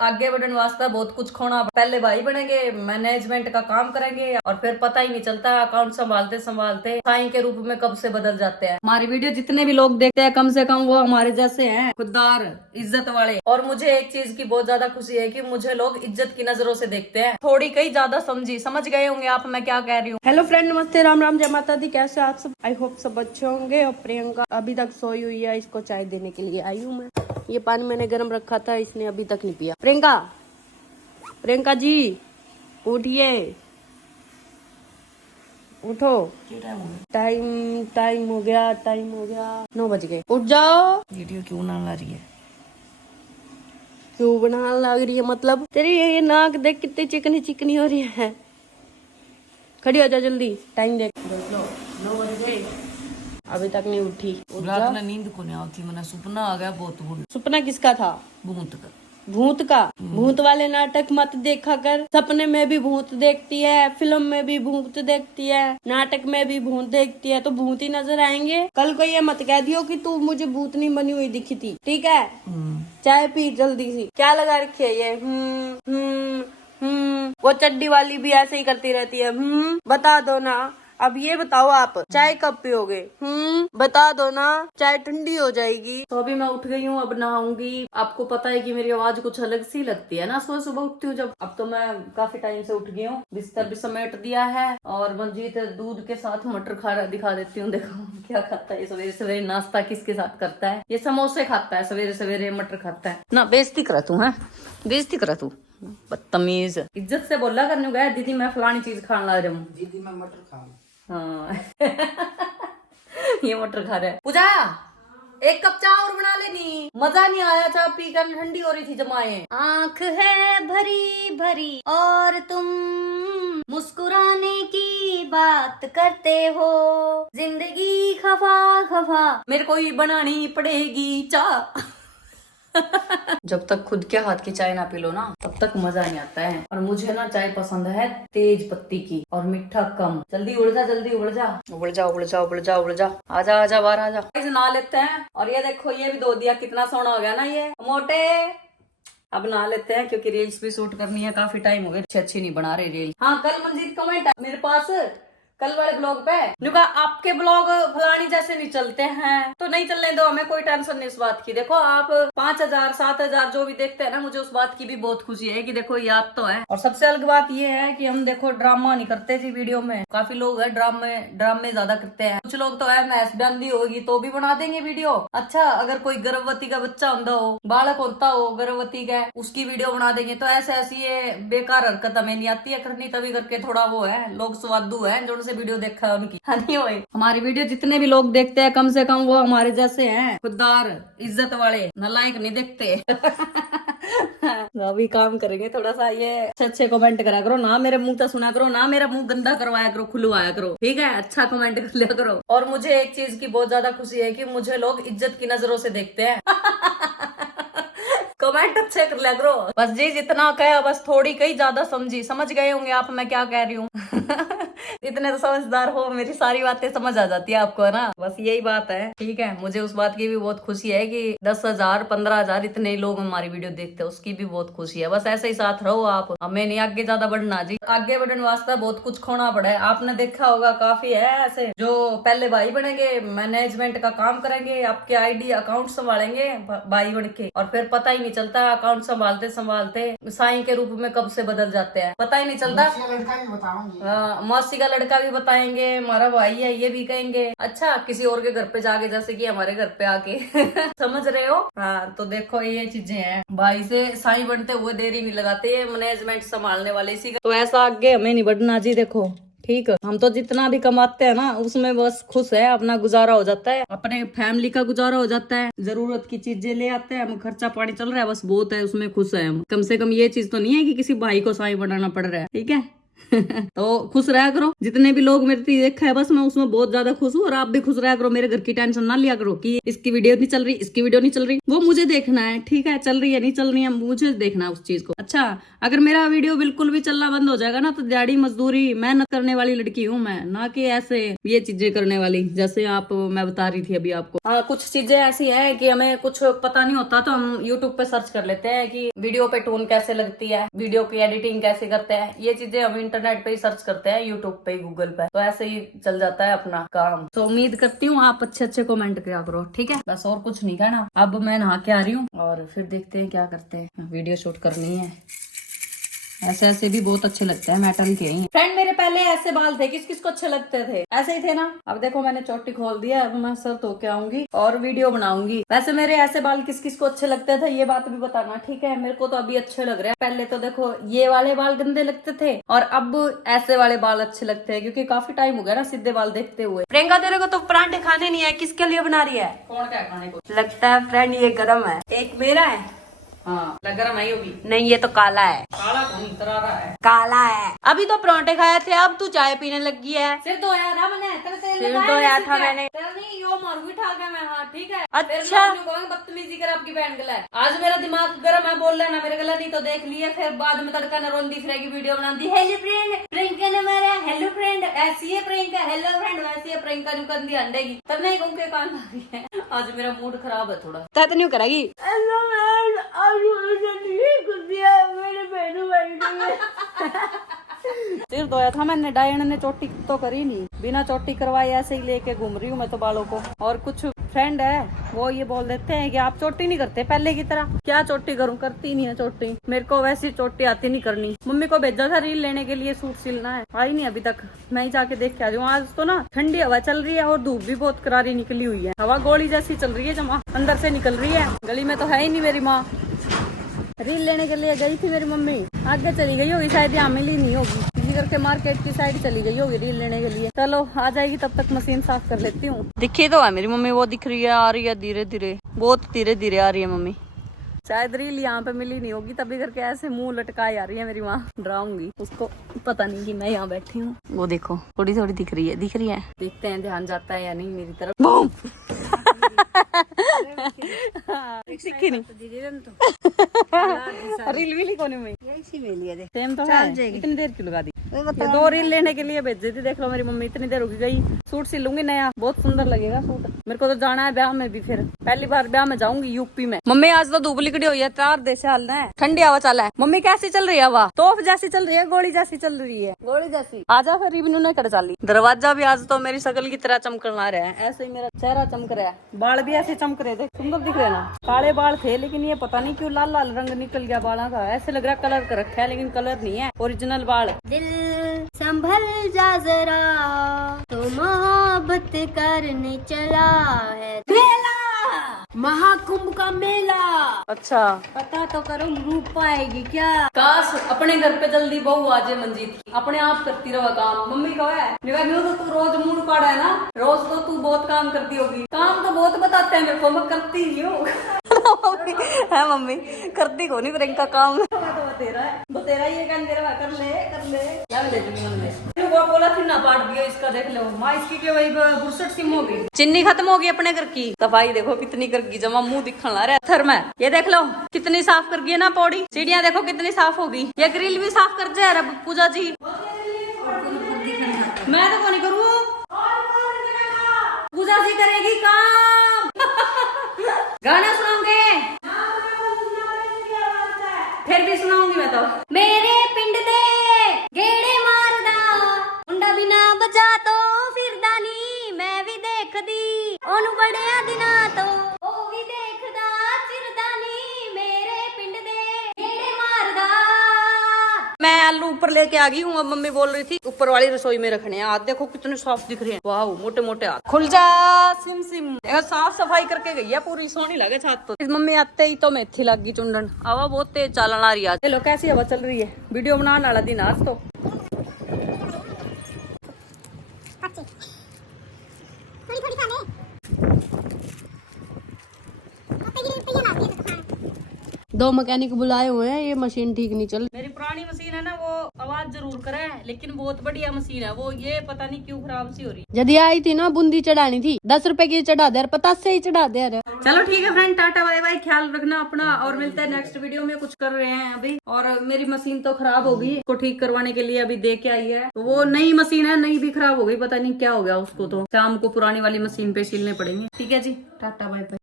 आगे बढ़ने वास्ते बहुत कुछ खोना, पहले भाई बनेंगे, मैनेजमेंट का काम करेंगे और फिर पता ही नहीं चलता अकाउंट संभालते संभालते साईं के रूप में कब से बदल जाते हैं। हमारी वीडियो जितने भी लोग देखते हैं कम से कम वो हमारे जैसे हैं, खुददार, इज्जत वाले। और मुझे एक चीज की बहुत ज्यादा खुशी है कि मुझे लोग इज्जत की नजरों से देखते हैं। थोड़ी कहीं ज्यादा समझ गए होंगे आप मैं क्या कह रही हूँ। हेलो फ्रेंड, नमस्ते, राम राम, जय माता दी। कैसे आप सब? आई होप सब अच्छे होंगे। और प्रियंका अभी तक सोई हुई है, इसको चाय देने के लिए आई हूँ मैं। ये पानी मैंने गर्म रखा था, इसने अभी तक नहीं पिया। प्रियंका जी उठिए, उठो। टाइम हो गया 9 बज गए। उठ जाओ। वीडियो क्यों ना ला रही है? क्यों बनाने लग रही है? मतलब तेरी ये नाक देख कितनी चिकनी चिकनी हो रही है। खड़ी हो जा जल्दी, टाइम देख लो। 9 बज गए, अभी तक नहीं उठी। रात में नींद को नहीं आती, मैंने सपना आ गया बहुत बुरा। सपना किसका था? भूत का। भूत का? भूत वाले नाटक मत देखा कर। सपने में भी भूत देखती है, फिल्म में भी भूत देखती है, नाटक में भी भूत देखती है, तो भूत ही नजर आएंगे। कल को ये मत कह दियो कि तू मुझे भूतनी बनी हुई दिखी थी, ठीक है? चाय पी जल्दी सी। क्या लगा रखी है ये? वो चड्डी वाली भी ऐसे ही करती रहती है। बता दो ना। अब ये बताओ आप चाय कब पियोगे? बता दो ना, चाय ठंडी हो जाएगी। तो अभी मैं उठ गई हूँ, अब नहाऊंगी। आपको पता है कि मेरी आवाज कुछ अलग सी लगती है ना सुबह सुबह उठती हूँ जब। अब तो मैं काफी टाइम से उठ गई हूँ, बिस्तर भी समेट दिया है और मंजीत दूध के साथ मटर खा रहा, दिखा देती हूँ। देखो क्या खाता है सवेरे सवेरे। नाश्ता किसके साथ करता है? ये समोसे खाता है सवेरे सवेरे, मटर खाता है ना। बेइज्जती करा तू है, बेइज्जती करा तू, बदतमीज। इज्जत से बोला करने गया दीदी मैं फलानी चीज खाने लग रहा हूँ। दीदी मैं मटर खाऊं। हाँ ये मटर खा रहा है। पूजा एक कप चाय और बना लेनी, मजा नहीं आया चाय पी कर, ठंडी हो रही थी जमाए। आँख है भरी भरी और तुम मुस्कुराने की बात करते हो, जिंदगी खफा खफा मेरे को ही बनानी पड़ेगी चाय। जब तक खुद के हाथ की चाय ना पी लो ना तब तक मजा नहीं आता है। और मुझे ना चाय पसंद है तेज पत्ती की और मीठा कम। जल्दी उड़ जा, जल्दी उड़ जा, उड़ जा, उड़ जा, उड़ जा, उड़ जा। आजा आजा बाहर आजा। नहा लेते हैं। और ये देखो ये भी धो दिया, कितना सोना हो गया ना ये मोटे। अब नहा लेते हैं क्योंकि रील्स भी शूट करनी है, काफी टाइम हो गया अच्छी नहीं बना रहे रील। हाँ कल मंजीत कमेंट है मेरे पास कल वाले ब्लॉग पे, नुका आपके ब्लॉग फलानी जैसे नहीं चलते हैं, तो नहीं चलने दो, हमें कोई टेंशन नहीं इस बात की। देखो आप 5,000 7,000 जो भी देखते हैं ना, मुझे उस बात की भी बहुत खुशी है कि देखो याद तो है। और सबसे अलग बात ये है कि हम देखो ड्रामा नहीं करते थी वीडियो में। काफी लोग है ड्रामे ज्यादा करते हैं। कुछ लोग तो है मैस बंदी होगी तो भी बना देंगे वीडियो। अच्छा अगर कोई गर्भवती का बच्चा होता हो, बालक होता हो गर्भवती का, उसकी वीडियो बना देंगे। तो ऐसे ऐसी ये बेकार हरकत हमें नहीं आती है करनी, तभी करके थोड़ा वो है लोग स्वादु है जो वीडियो देखा है उनकी। नहीं होए हमारी वीडियो जितने भी लोग देखते हैं कम से कम वो हमारे जैसे हैं, खुददार, इज्जत वाले, नालायक नहीं देखते। अभी काम करेंगे थोड़ा सा, ये अच्छे कमेंट करा करो ना, मेरे मुंह तक सुना करो ना, मेरा मुंह गंदा करवाया करो, खुलवाया करो, ठीक है? अच्छा कमेंट कर लिया करो। और मुझे एक चीज की बहुत ज्यादा खुशी है कि मुझे लोग इज्जत की नजरों से देखते हैं। कमेंट अच्छे कर लिया करो बस जी, जितना कहा बस। थोड़ी कहीं ज्यादा समझ गए होंगे आप मैं क्या कह रही हूँ। इतने तो समझदार हो, मेरी सारी बातें समझ आ जाती है आपको, है ना? बस यही बात है, ठीक है? मुझे उस बात की भी बहुत खुशी है कि 10,000 15,000 इतने लोग हमारी वीडियो देखते हैं, उसकी भी बहुत खुशी है। बस ऐसे ही साथ रहो आप, हमें नहीं आगे ज्यादा बढ़ना जी। आगे बढ़ने वास्ते बहुत कुछ खोना पड़ा है, आपने देखा होगा काफी है ऐसे जो पहले भाई बनेंगे, मैनेजमेंट का काम करेंगे, आपके आईडी अकाउंट संभालेंगे भाई बन के, और फिर पता ही नहीं चलता अकाउंट संभालते संभालते साईं के रूप में कब से बदल जाते हैं, पता ही नहीं चलता। मौसी का लड़का भी बताएंगे, हमारा भाई है ये भी कहेंगे। अच्छा किसी और के घर पे जाके, जैसे कि हमारे घर पे आके। समझ रहे हो? हाँ तो देखो ये चीजें हैं, भाई से साईं बनते हुए देरी नहीं लगाते ये मैनेजमेंट संभालने वाले। इसी तो ऐसा आगे हमें नहीं बढ़ना जी। देखो ठीक है, हम तो जितना भी कमाते हैं ना उसमें बस खुश है, अपना गुजारा हो जाता है, अपने फैमिली का गुजारा हो जाता है, जरूरत की चीजें ले आते हैं हम, खर्चा पानी चल रहा है बस, बहुत है उसमें खुश है हम। कम से कम ये चीज तो नहीं है कि किसी भाई को साईं बनाना पड़ रहा है, ठीक है? तो खुश रहा करो, जितने भी लोग मेरे देखा है बस मैं उसमें बहुत ज्यादा खुश हूँ, और आप भी खुश रहा करो। मेरे घर की टेंशन ना लिया करो कि इसकी वीडियो नहीं चल रही, इसकी वीडियो नहीं चल रही, वो मुझे देखना है, ठीक है, चल रही है नहीं चल रही है मुझे देखना है उस चीज को। अच्छा, अगर मेरा वीडियो बिल्कुल भी चलना बंद हो जाएगा ना तो दिहाड़ी मजदूरी मेहनत करने वाली लड़की हूँ मैं, ना कि ऐसे ये चीजें करने वाली जैसे आप मैं बता रही थी अभी आपको। हाँ, कुछ चीजें ऐसी है कि हमें कुछ पता नहीं होता तो हम यूट्यूब पे सर्च कर लेते हैं कि वीडियो पे टोन कैसे लगती है, वीडियो की एडिटिंग कैसे करते हैं, ये चीजें हम इंटरनेट पे ही सर्च करते हैं, यूट्यूब पे, गूगल पे, तो ऐसे ही चल जाता है अपना काम। तो उम्मीद करती हूँ आप अच्छे अच्छे कमेंट किया करो, ठीक है, बस और कुछ नहीं कहना। अब मैं नहा के आ रही हूँ और फिर देखते हैं क्या करते हैं, वीडियो शूट करनी है। ऐसे ऐसे भी बहुत अच्छे लगते हैं, मेटल के ही। फ्रेंड मेरे पहले ऐसे बाल थे, किस किस को अच्छे लगते थे, ऐसे ही थे ना। अब देखो मैंने चोटी खोल दिया, अब मैं सर धो के आऊंगी और वीडियो बनाऊंगी। वैसे मेरे ऐसे बाल किस किस को अच्छे लगते थे ये बात भी बताना, ठीक है। मेरे को तो अभी अच्छे लग रहे हैं। पहले तो देखो ये वाले बाल गंदे लगते थे और अब ऐसे वाले बाल अच्छे लगते हैं, क्योंकि काफी टाइम हो गया ना सीधे बाल देखते हुए। प्रियंका तेरे को तो परांठे खाने नहीं है, किसके लिए बना रही है? कौन क्या खाने को? लगता है फ्रेंड ये गरम है, एक मेरा है। हाँ, गरम आई होगी। नहीं ये तो काला है। काला कौन तरारा है? काला है। अभी तो परांठे खाए थे, अब तू चाय पीने लगी है। सिर धोया था मैंने, सिर धोया था मैंने। नहीं यो मारूंगी ठा के मैं, हाँ ठीक है। अच्छा। बदतमीजी कर आपकी बहन गला है। आज मेरा दिमाग गर्म है, बोल लेना मेरे गला, नहीं तो देख लिए फिर बाद में तड़का न रोंदी फिरेगी, वीडियो बनाती। हेलो फ्रेंड, प्रियंका ने मारा, हेलो फ्रेंड, ऐसी है प्रियंका, हेलो फ्रेंड वैसी है प्रियंका, जो कंदी अंडेगी तब नहीं घूम के कान आ रही है। आज मेरा मूड खराब है थोड़ा। तो नहीं करेगी। मेरे बहनों सिर धोया था मैंने, डायन ने चोटी तो करी नहीं, बिना चोटी करवाए ऐसे ही लेके घूम रही हूँ मैं तो बालों को। और कुछ फ्रेंड है वो ये बोल देते हैं कि आप चोटी नहीं करते पहले की तरह। क्या चोटी करूँ, करती नहीं है चोटी, मेरे को वैसी चोटी आती नहीं करनी। मम्मी को भेजा था रील लेने के लिए, सूट सिलना है, आई नहीं अभी तक, मैं ही जाके देख के आ जाऊँ। आज तो ना ठंडी हवा चल रही है और धूप भी बहुत करारी निकली हुई है, हवा गोली जैसी चल रही है, जमा अंदर से निकल रही है। गली में तो है ही नहीं मेरी माँ। रील लेने के लिए गई थी मेरी मम्मी, आगे चली गई होगी शायद, यहाँ मिली नहीं होगी, इसी करके मार्केट की साइड चली गई होगी रील लेने के लिए। चलो आ जाएगी, तब तक मशीन साफ कर लेती हूँ। दिखी तो है मेरी मम्मी, वो दिख रही है, आ रही है धीरे धीरे, बहुत धीरे धीरे आ रही है मम्मी। शायद रील यहाँ पे मिली नहीं होगी, तभी करके ऐसे मुंह लटकाए आ रही है मेरी माँ। डराऊंगी उसको, पता नहीं कि मैं यहाँ बैठी हूँ। वो देखो थोड़ी थोड़ी दिख रही है, दिख रही है, देखते हैं ध्यान जाता है या नहीं मेरी तरफ। बूम दिखी नहीं रील भी लिखोने में सेम तो है, इतनी देर क्यों लगा दी? ये 2 रील लेने के लिए भेजी थी, देख लो मेरी मम्मी, इतनी देर हो गई। सूट सिलूंगी नया, बहुत सुंदर लगेगा सूट। मेरे को तो जाना है ब्याह में भी, फिर पहली बार ब्याह में जाऊंगी यूपी में। मम्मी आज तो धूप लिकड़ी हुई है, 4 देश हालना है, ठंडी हवा चला है। मम्मी कैसी चल रही है हवा? तोफ जैसी चल रही है, गोली जैसी चल रही है, गोली जैसी। आजा फिर रिबनू ने कर चाली। दरवाजा भी आज तो मेरी शकल की तरह चमकना रहा है, ऐसे ही मेरा चेहरा चमक रहा है, बाल भी ऐसे चमक रहे थे, सुंदर दिख रहे ना। काले बाल थे लेकिन ये पता नहीं क्यों लाल लाल रंग निकल गया बालों का, ऐसे लग रहा है कलर कर रखा है, लेकिन कलर नहीं है, ओरिजिनल बाल। दिल संभल जा जरा, तो मोहब्बत करने चला है मेला, महाकुंभ का मेला। अच्छा पता तो करो, रूप पाएगी क्या? काश अपने घर पे जल्दी बहू आ जाए मंजीत, अपने आप करती रहो काम। मम्मी कहो है तो तू रोज मूड पाड़ा है ना, रोज तो तू बहुत काम करती होगी। काम तो बहुत बताते हैं मेरे को, मैं करती ही हूँ। है मम्मी करती को नहीं प्रियंका काम। तेरा ये कर ले क्या ले वो बोला फिर ना पाट दिया इसका, देख लो माँ इसकी के वही बुरसट सिम होगी, चिन्नी खत्म होगी अपने घर की। सफाई देखो कितनी कर गई, जमा मुंह दिखने ला रहा है थर में। ये देख लो कितनी साफ कर गई है ना पौड़ी, सीढ़ियाँ देखो कितनी साफ होगी, ये ग्रिल भी साफ कर जाए रब पूजा जी। मैं तो नहीं करूँ, पूजा जी करेगी काम। गाना सुनाऊंगे, फिर भी सुनाऊंगी मैं तो। मेरे पिंड दे गेड़े मारदा, मुंडा बिना बजा तो फिरदा नी, मैं भी देख दी ओनू बड़िया दिना तो ओ भी देखदा चिरदा नी, मेरे पिंड दे गेड़े मारदा। मैं आलू ऊपर लेके आ गई हूँ, अब मम्मी बोल रही थी ऊपर वाली रसोई में रखने हैं। हाथ देखो कितने साफ दिख रहे हैं, वाह मोटे मोटे हाथ। खुल जा सिम सिम, साफ सफाई करके गई है पूरी, सोनी लगे छत तो। इस मम्मी आते ही तो मेथी लग गई चुंडन, हवा बहुत तेज चलन आ रही है। चलो कैसी हवा चल रही है, वीडियो बनाने वाला दिन आज तो। दो मैकेनिक बुलाए हुए हैं, ये मशीन ठीक नहीं चल। मेरी पुरानी मशीन है ना, वो आवाज जरूर करे, लेकिन बहुत बढ़िया मशीन है वो। ये पता नहीं क्यों खराब सी हो रही। यदि आई थी ना बूंदी चढ़ानी थी, 10 रुपए की चढ़ा दे, 50 से ही चढ़ा दे। चलो ठीक है फ्रेंड, टाटा बाय बाय, ख्याल रखना अपना, और मिलते हैं नेक्स्ट वीडियो में। कुछ कर रहे हैं अभी, और मेरी मशीन तो खराब हो गई, उसको ठीक करवाने के लिए अभी दे के आई है। तो वो नई मशीन है, नई भी खराब हो गई, पता नहीं क्या हो गया उसको। तो शाम को पुरानी वाली मशीन पे सिलने पड़ेंगे। ठीक है जी, टाटा बाय बाय।